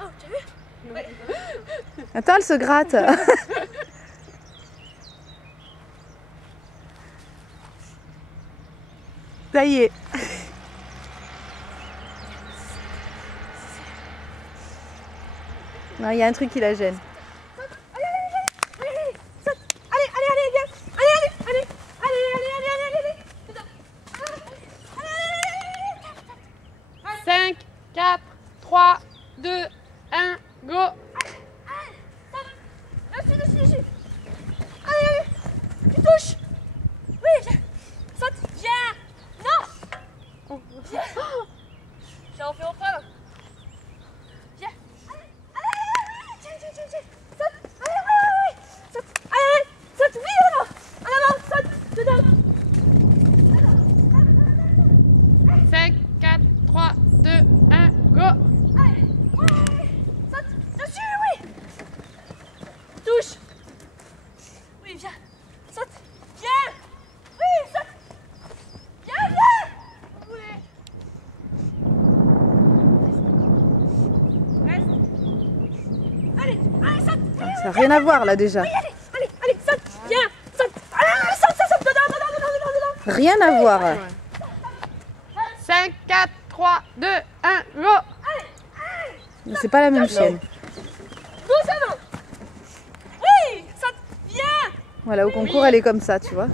Oh, tu as vu? Ouais. Attends, elle se gratte. Ça y est. Non, il y a un truc qui la gêne. Cinq, 4, 3, 2, 1, go! Dessus. Allez, tu touches. Oui, viens. Saute, viens. Non. Viens. Viens, on fait reprendre. Viens. Allez. Tiens. Saute. Allez. Saute. Allez. Saute, oui, en avant, saute. Dedans. 5, 4, 3, 2, 1, go! Allez. Saute. Dessus, oui. Touche. Oui, viens. Saute. Viens. Oui, saute. Viens. Oui. Reste. Allez, saute. Ça n'a rien à voir là déjà. Oui, allez, saute. Viens. Saute. Allez, saute. Dedans. Rien à voir. 5, 4, 3, 2, 1, go! Mais c'est pas la même chienne. Doucement. Oui, saute. Viens. Voilà, au concours, elle est comme ça, tu vois.